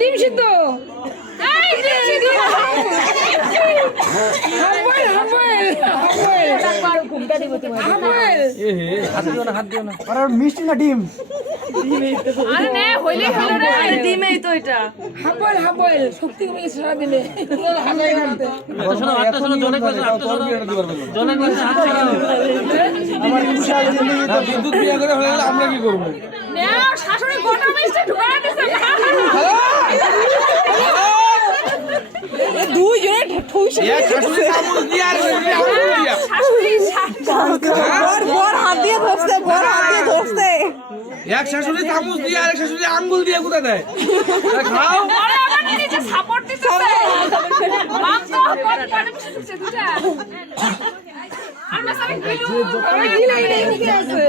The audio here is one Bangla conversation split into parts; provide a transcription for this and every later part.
ডিম সিদ্ধ মিষ্টি না ডিম ডিমেই তো এটা হাফ বয়েল শক্তি কমে গেছে সারাদিনে বিদ্যুৎ বিয়া করে হলে আমরা কি করবো? শাশুড়ি গোটা মিষ্টি ঢুকায় দিছে দুইজনে ঠুইছে বর হাত দিয়ে ধরছে এক শাশুড়ি চামচ দিয়ে আরেক শাশুড়ি আঙ্গুল দিয়ে গুঁড়া দেয়। খাও সাপোর্ট দিতেছে মাম তো কোন কোনে মিষ্টি ঢুকছে দুটা আমরা সবাই গিলো কি আছে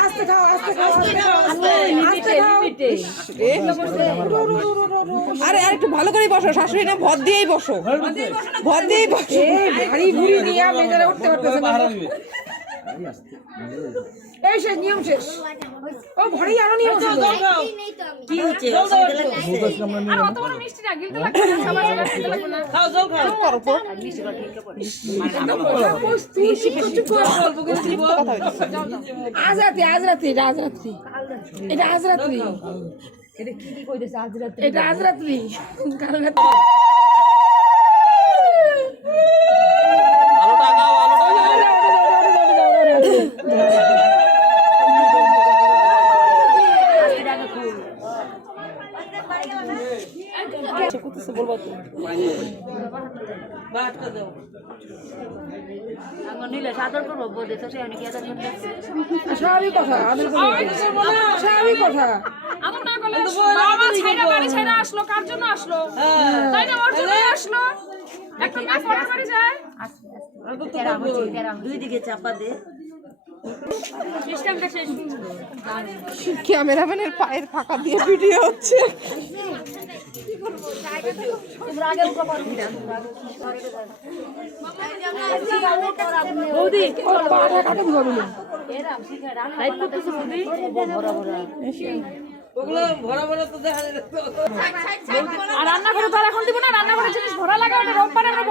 আস্তে খাও আরে একটু ভালো করে বসো শাশুড়ি না ভর দিয়েই বসো ভারী ভুড়ি নিয়ে মেয়েরা উঠতে পারতেছে না এই শেষ নিয়ম শেষ ও ভরি আরো নিয়ম ছিল কি হচ্ছে আর অত বড় মিষ্টি না গিলতে লাগবে না সবার গিলতে লাগবে না খাও জল খাও করো তো মিষ্টি করে ঠিক করে আজ রাতে এটা আজ রাতে এটা কি কইতেছে আজ রাতে কাল রাতে স্বাভাবিক কথা আসলো কার জন্য আসলো তাই না ওর জন্য আসলো একটা মা পড়া করে যায় দুই দিকে চাপা দে ক্যামেরাম্যানের পায়ের ফাঁকা দিয়ে ভিডিও হচ্ছে রান্না করে তো এখন দিব না রান্না করে জিনিস ভরা লাগা রোববার আমরা